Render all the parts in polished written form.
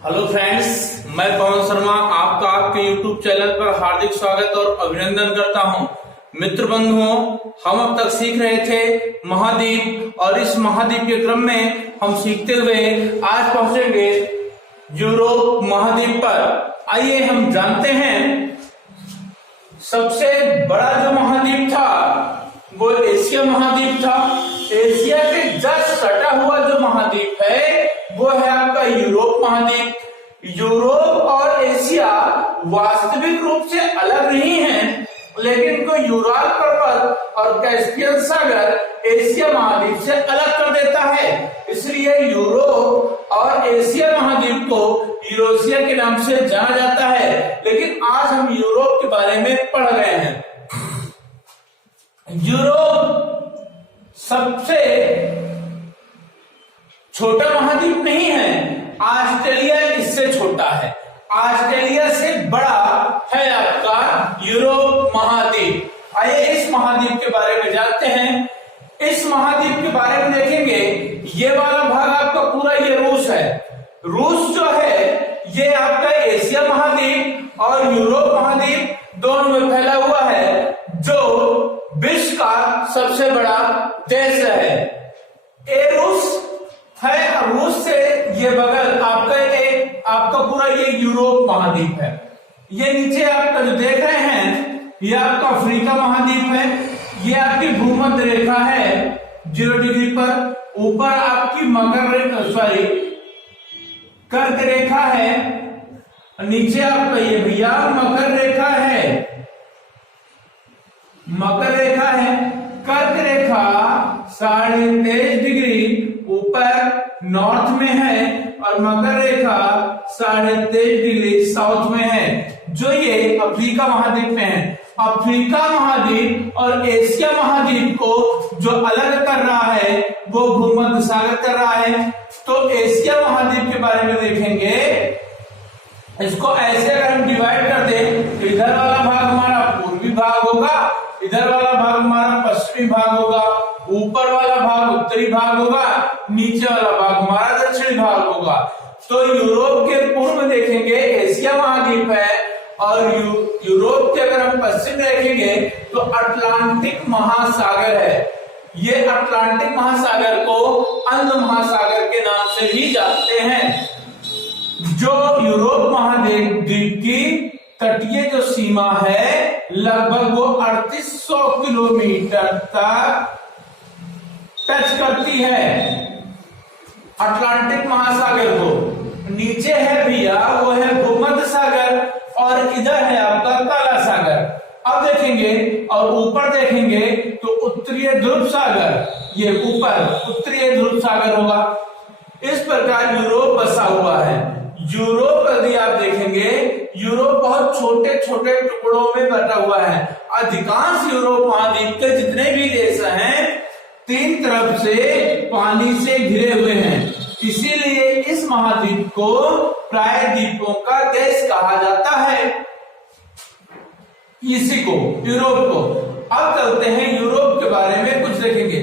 Hello friends, मैं पवन शर्मा आपका आपके YouTube चैनल पर हार्दिक स्वागत और अभिनंदन करता हूं। मित्र बंधुओं, हम अब तक सीख रहे थे महाद्वीप और इस महाद्वीप के क्रम में हम सीखते हुए आज पहुंचेंगे यूरोप महाद्वीप पर। आइए हम जानते हैं सबसे बड़ा जो महाद्वीप था वो एशिया महाद्वीप था। एशिया के जस्ट सटा हुआ जो महाद्वीप है वो है आपका यूरोप महाद्वीप। यूरोप और एशिया वास्तविक रूप से अलग नहीं हैं, लेकिन इनको यूराल पर्वत और कैस्पियन सागर एशिया महाद्वीप से अलग कर देता है। इसलिए यूरोप और एशिया महाद्वीप को यूरोशिया के नाम से जाना जाता है। लेकिन आज हम यूरोप के बारे में पढ़ रहे हैं। यूरोप सबसे छोटा महाद्वीप नहीं है। ऑस्ट्रेलिया इससे छोटा है। ऑस्ट्रेलिया से बड़ा है आपका यूरोप महाद्वीप। आइए इस महाद्वीप के बारे में जानते हैं। इस महाद्वीप के बारे में देखेंगे, ये वाला भाग आपका पूरा ये रूस है। रूस जो है ये आपका एशिया महाद्वीप और यूरोप महाद्वीप दोनों में फैला हुआ है, जो विश्व का सबसे बड़ा देश है। ये रूस है और रूस से ये बगल आपका पूरा ये यूरोप महाद्वीप है। ये नीचे आपका जो देख रहे हैं ये आपका अफ्रीका महाद्वीप है। ये आपकी भूमध्य रेखा है 0 डिग्री पर। ऊपर आपकी कर्क रेखा है। नीचे आपका ये भैया मकर रेखा है। मकर रेखा है। कर्क रेखा 23.5 डिग्री ऊपर नॉर्थ में है और मकर रेखा 23.5 डिग्री साउथ में है, जो ये अफ्रीका महाद्वीप में है। अफ्रीका महाद्वीप और एशिया महाद्वीप को जो अलग कर रहा है वो भूमध्य सागर कर रहा है। तो एशिया महाद्वीप के बारे में देखेंगे, इसको ऐसे अगर हम डिवाइड कर दें तो इधर वाला भाग हमारा पूर्वी भाग होगा, इधर वाला भाग हमारा पश्चिमी भाग होगा, ऊपर वाला भाग उत्तरी भाग होगा, नीचे वाला भाग हमारा दक्षिणी भाग होगा। तो यूरोप के पूर्व में देखेंगे एशिया महाद्वीप है और यूरोप के अगर हम पश्चिम देखेंगे तो अटलांटिक महासागर है। ये अटलांटिक महासागर को अंध महासागर के नाम से भी जानते हैं। जो यूरोप महाद्वीप की तटीय जो सीमा है लगभग वो 3800 किलोमीटर तक टच करती है अटलांटिक महासागर को। नीचे है भैया वो है भूमध्य सागर और इधर है आपका काला सागर। अब देखेंगे और ऊपर देखेंगे तो उत्तरीय ध्रुव सागर, ये ऊपर उत्तरीय ध्रुव सागर होगा। इस प्रकार यूरोप बसा हुआ है। यूरोप यदि आप देखेंगे, यूरोप बहुत छोटे छोटे टुकड़ों में बटा हुआ है। अधिकांश यूरोप महाद्वीप के जितने भी देश हैं तीन तरफ से पानी से घिरे हुए हैं। इसीलिए इस महाद्वीप को प्रायद्वीपों का देश कहा जाता है, इसी को यूरोप को। अब चलते हैं यूरोप के बारे में कुछ देखेंगे।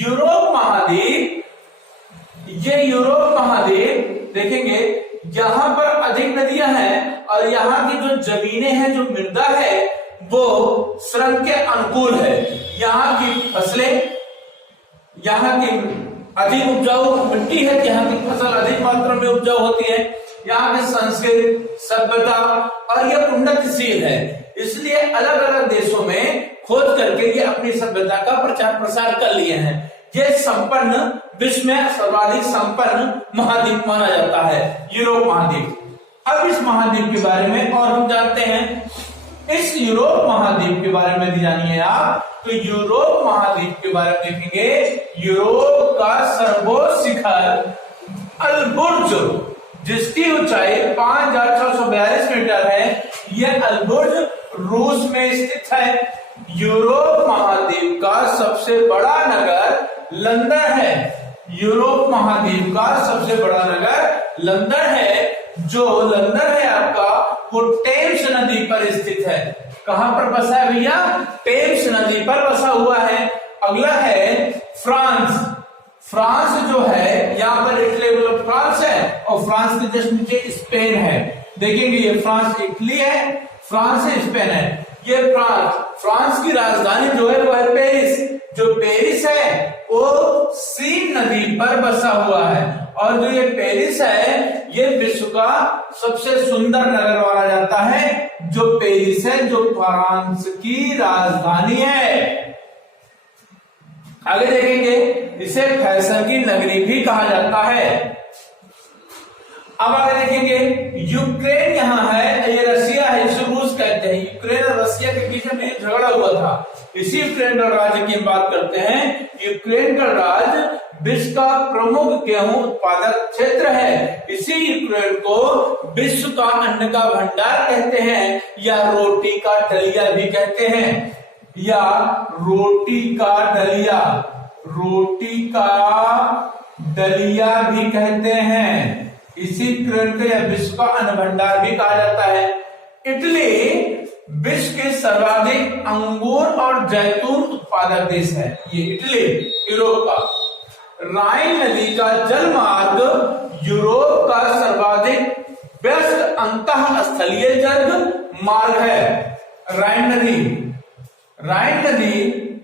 यूरोप महाद्वीप, ये यूरोप महाद्वीप देखेंगे, यहाँ पर अधिक नदियां हैं और यहाँ की जो जमीनें हैं, जो मृदा है वो श्रम के अनुकूल है। यहाँ की फसलें, यहाँ की अधिक उपजाऊ मिट्टी है, यहाँ की फसल अधिक मात्रा में उपजाऊ होती है। यहाँ की संस्कृति, सभ्यता और यह उन्नतिशील है। इसलिए अलग अलग देशों में खोज करके ये अपनी सभ्यता का प्रचार प्रसार कर लिए हैं। ये संपन्न, विश्व में सर्वाधिक संपन्न महाद्वीप माना जाता है यूरोप महाद्वीप। अब इस महाद्वीप के बारे में और हम जानते हैं। इस यूरोप महाद्वीप के बारे में जानिए आप, तो यूरोप महाद्वीप के बारे में देखेंगे। यूरोप का सर्वोच्च शिखर अल्बुर्ज, जिसकी ऊंचाई 5642 मीटर है, यह अल्बुर्ज रूस में स्थित है। यूरोप महाद्वीप का सबसे बड़ा नगर लंदन है। यूरोप महाद्वीप का सबसे बड़ा नगर लंदन है। जो लंदन है आपका वो टेम्स नदी पर स्थित है। कहां पर बसा है भैया? टेम्स नदी पर बसा हुआ है। अगला है फ्रांस। फ्रांस जो है यहाँ पर इटली मतलब फ्रांस है और फ्रांस के जस्ट नीचे स्पेन है। देखेंगे ये फ्रांस इटली है, फ्रांस है, स्पेन है। ये फ्रांस की राजधानी जो है वो है पेरिस। जो पेरिस है वो सीन नदी पर बसा हुआ है और जो ये पेरिस है ये विश्व का सबसे सुंदर नगर माना जाता है। जो पेरिस है जो फ्रांस की राजधानी है। आगे देखेंगे इसे फैशन की नगरी भी कहा जाता है। अब आगे देखेंगे यूक्रेन यहाँ है, ये रसिया है, इसे रूस कहते हैं। यूक्रेन और रसिया के बीच में झगड़ा हुआ था। इसी यूक्रेन राज्य की बात करते हैं। यूक्रेन का राज्य विश्व का प्रमुख गेहूं उत्पादक क्षेत्र है। इसी यूक्रेन को विश्व का अन्न का भंडार कहते हैं या रोटी का डलिया भी कहते हैं, या रोटी का डलिया, रोटी का डलिया भी कहते हैं। इसी यूक्रेन को या विश्व का अन्न भंडार भी कहा जाता है। इटली विश्व के सर्वाधिक अंगूर और जैतून उत्पादक देश है। ये इटली यूरोप का। राइन नदी का जल मार्ग यूरोप का सर्वाधिक व्यस्त अंतःस्थलीय जल मार्ग है। राइन नदी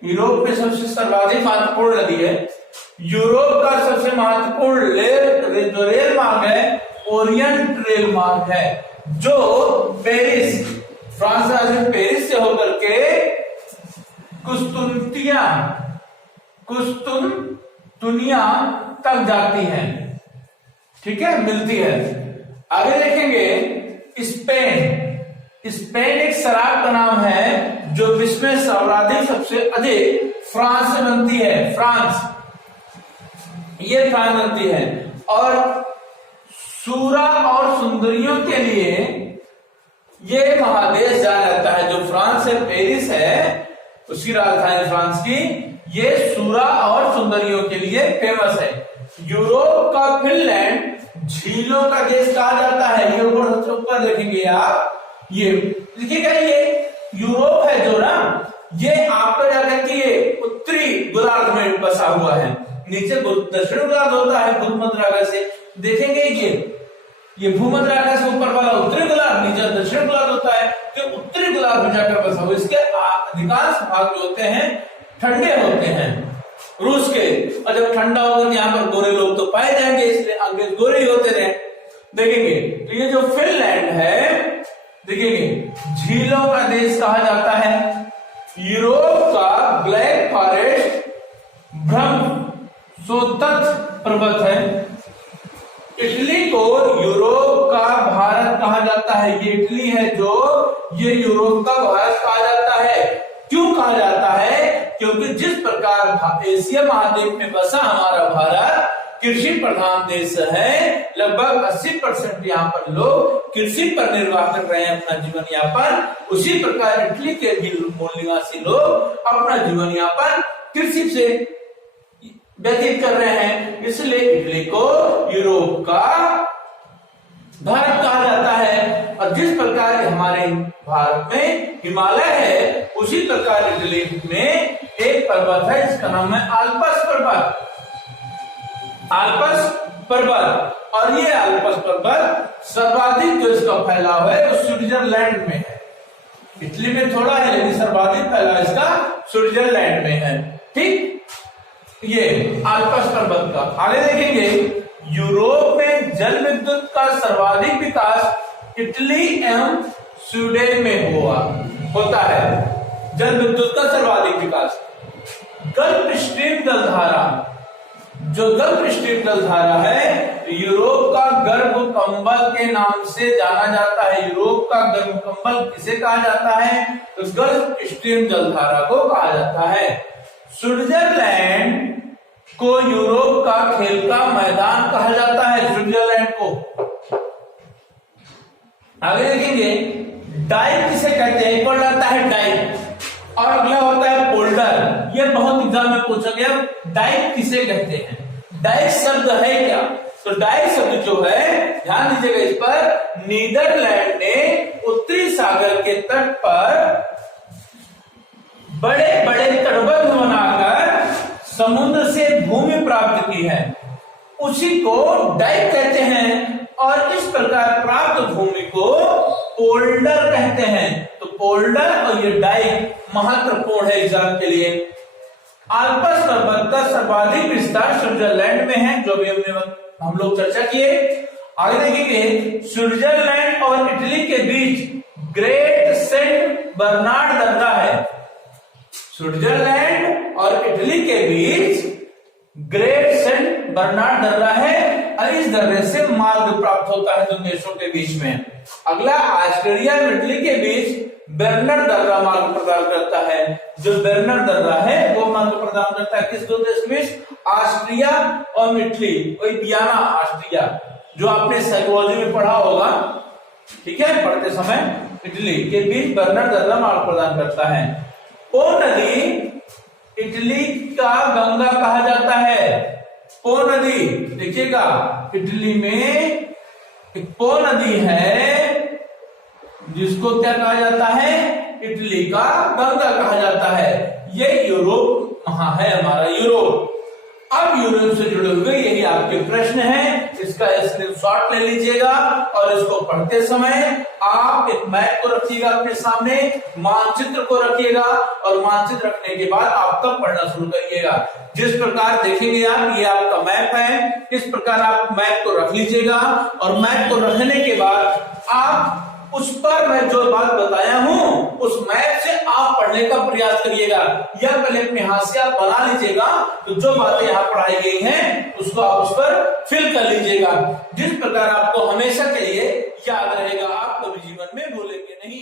यूरोप में सबसे सर्वाधिक महत्वपूर्ण नदी है। यूरोप का सबसे महत्वपूर्ण जो रेल मार्ग है ओरिएंट रेल मार्ग है, जो पेरिस, फ्रांस राज्य पेरिस से होकर के कुस्तुनतुनिया तक जाती है। ठीक है, मिलती है। आगे देखेंगे स्पेन एक शराब का नाम है जो विश्व में सर्वाधिक सबसे अधिक फ्रांस से बनती है। फ्रांस बनती है और सूरा और सुंदरियों के लिए ये महादेश जाना जाता है। जो फ्रांस है, पेरिस है, उसकी राजधानी फ्रांस की, ये सूरा और सुंदरियों के लिए फेमस है। यूरोप का फिनलैंड झीलों का देश कहा जाता है। ये ऊपर देखेंगे आप, ये देखिएगा, ये यूरोप है जो ना, ये आपका जाकर के उत्तरी गोलार्ध में बसा हुआ है। नीचे दक्षिण गोलार्ध होता है भूमध्य रेखा से। देखेंगे ये भूमध्य रेखा से ऊपर वाला उत्तरी गोलार्ध, नीचे दक्षिण गोलार्ध होता है। तो उत्तरी गोलार्ध में जाकर बसा हुआ। इसके अधिकांश भाग जो होते हैं ठंडे होते हैं रूस के, और जब ठंडा होगा तो यहाँ पर गोरे लोग तो पाए जाएंगे, इसलिए अंग्रेज गोरे ही होते रहे। देखेंगे तो ये जो फिनलैंड है, देखेंगे झीलों का देश कहा जाता है। यूरोप का ब्लैक फॉरेस्ट ब्रह्मसोत्तर पर्वत है। इटली को यूरोप का भारत कहा जाता है। ये इटली है जो, ये यूरोप का भारत कहा जाता है। क्यों कहा जाता है? क्योंकि जिस प्रकार एशिया महाद्वीप में बसा हमारा भारत कृषि प्रधान देश है, लगभग 80% यहाँ पर लोग कृषि पर निर्वाह कर रहे हैं अपना जीवन यापन, उसी प्रकार इटली के भी मूल निवासी लोग अपना जीवन यापन कृषि से व्यतीत कर रहे हैं। इसलिए इटली को यूरोप का भारत कहा जाता है। और जिस प्रकार हमारे भारत में हिमालय है, उसी प्रकार इटली में एक पर्वत है जिसका नाम है आल्प्स पर्वत। आल्प्स पर्वत, और ये आल्प्स पर्वत सर्वाधिक जो इसका फैलाव है वो स्विट्जरलैंड में है। इटली में थोड़ा है लेकिन सर्वाधिक फैलाव इसका स्विट्जरलैंड में है। ठीक, ये आल्प्स पर्वत का। आगे देखेंगे यूरोप में जल विद्युत का सर्वाधिक विकास इटली एवं स्वीडन में होता है। जल विद्युत का सर्वाधिक विकास। गल्फ स्ट्रीम जलधारा, जो गल्फ स्ट्रीम जलधारा है, यूरोप का गर्भ कंबल के नाम से जाना जाता है। यूरोप का गर्भ कंबल किसे कहा जाता है? तो गल्फ स्ट्रीम जलधारा को कहा जाता है। स्विट्जरलैंड को यूरोप का खेल का मैदान कहा जाता है। स्विट्जरलैंड को। आगे देखेंगे डाइक किसे कहते हैं? एक और आता है डाइक और अगला होता है पोल्डर। ये बहुत एग्जाम में पूछा गया, डाइक किसे कहते हैं? डाइक शब्द है क्या? तो डाइक शब्द जो है, ध्यान दीजिएगा इस पर, नीदरलैंड ने उत्तरी सागर के तट पर बड़े बड़े तटबंध बनाकर समुद्र से भूमि प्राप्त की है उसी को डाइक कहते हैं, और इस प्रकार प्राप्त भूमि को पोल्डर कहते हैं। तो पोल्डर और ये डाइक महत्वपूर्ण है एग्जाम के लिए। आल्प्स पर्वत का सर्वाधिक विस्तार स्विट्जरलैंड में है, जो भी हम लोग चर्चा किए। आगे देखेंगे, स्विट्जरलैंड और इटली के बीच ग्रेट सेंट बर्नार्ड दर्रा है। स्विट्जरलैंड और इटली के बीच ग्रेट सेंट बर्नार्ड दर्रा है, और इस दर्रे से मार्ग प्राप्त होता है दोनों देशों के बीच में। अगला, ऑस्ट्रेलिया और इटली के बीच बेर्नर दर्रा मार्ग प्रदान करता है। जो बेर्नर दर्रा है वो मार्ग प्रदान करता है किस दो देश में? ऑस्ट्रिया और इटली। वही वियना ऑस्ट्रिया, जो आपने साइकोलॉजी में पढ़ा होगा, ठीक है, पढ़ते समय। इटली के बीच बेर्नर दर्रा मार्ग प्रदान करता है। पो नदी इटली का गंगा कहा जाता है। पो नदी, देखिएगा, इटली में एक पो नदी है जिसको क्या कहा जाता है? इटली का गंगा कहा जाता है। ये यूरोप वहां है, हमारा यूरोप। अब यूरोप से जुड़े हुए यही आपके प्रश्न हैं, इसका स्क्रीनशॉट ले लीजिएगा और इसको पढ़ते समय आप एक मैप को रखिएगा अपने सामने, मानचित्र को रखिएगा, और मानचित्र रखने के बाद आप तब पढ़ना शुरू करिएगा। जिस प्रकार देखेंगे आप, ये आपका मैप है, इस प्रकार आप मैप को रख लीजिएगा, और मैप को रखने के बाद आप उस पर मैं जो बात बताया हूं उस मैप से आप पढ़ने का प्रयास करिएगा, या पहले अपने हाथ से आप बना लीजिएगा। तो जो बातें यहाँ पढ़ाई गई हैं उसको आप उस पर फिल कर लीजिएगा, जिस प्रकार आपको हमेशा के लिए याद रहेगा, आप कभी जीवन में भूलेंगे नहीं।